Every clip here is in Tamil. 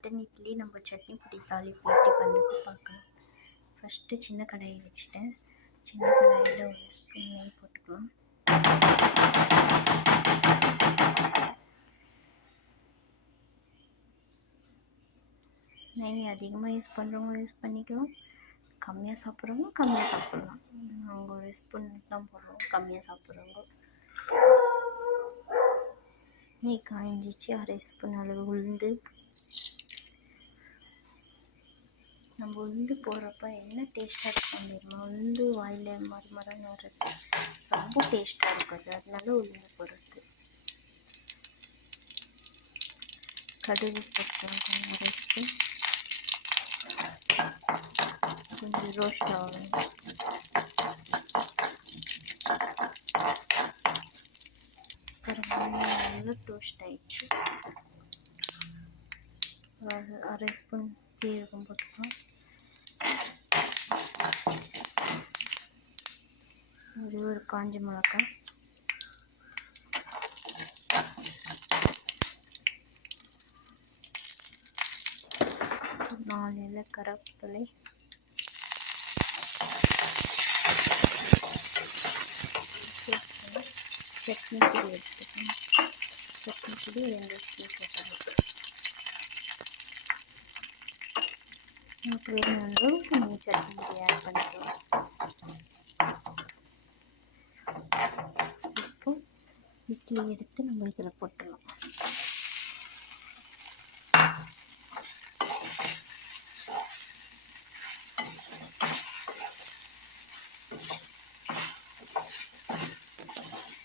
மட்டன் இட்லி நம்ம சட்னி பொடி தாளிப்பு எப்படி பண்ணுறது பார்க்கலாம். ஃபஸ்ட்டு சின்ன கடாயை வச்சுட்டேன். சின்ன கடாயில் ஒரு ஸ்பூன் நெய் போட்டுக்கலாம். நெய் அதிகமாக யூஸ் பண்ணுறவங்க யூஸ் பண்ணிக்கலாம், கம்மியாக சாப்பிட்றவங்க கம்மியாக சாப்பிட்லாம். நாங்கள் ஒரு ஸ்பூன் தான் போடுறோம், கம்மியாக சாப்பிட்றவங்க. நெய் காய்ஞ்சிச்சு. அரை ஸ்பூன் அளவு உளுந்து. நம்ம உளுந்து போடுறப்ப என்ன டேஸ்ட்டாக இருக்கும் தெரியுமா? உளுந்து வாயில் மரமரன்னு வர்றது ரொம்ப டேஸ்ட்டாக இருக்காது, அதனால உளுந்து போடுறது. கடுகு போட்டுக்கலாம் அரை ஸ்பூன். கொஞ்சம் ரோஸ்ட் ஆகணும். நல்லா டோஸ்ட் ஆயிடுச்சு. அரை ஸ்பூன் ஜீரகம் போட்டுக்கலாம். ஒரு காஞ்ச மிளகாய், நாலு இலை கருவேப்பிலை, சட்னி பொடி எடுத்துக்கணும். சட்னி பொடி 2 ஸ்பூன் போட்டுக்கலாம். நமக்கு வேணுன்ற அளவுக்கு நீங்கள் சட்னி பொடி ஆட் பண்ணிக்கலாம். இப்போ இட்லி எடுத்து நம்ம இதில் போட்டுடலாம்.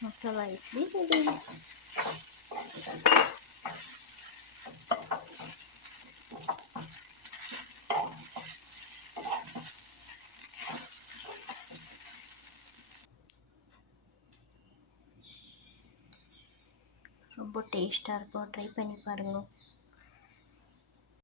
மசாலா இட்லி ரெடி. ரொம்ப டேஸ்ட்டாக இருக்கும், ட்ரை பண்ணி பாருங்கள்.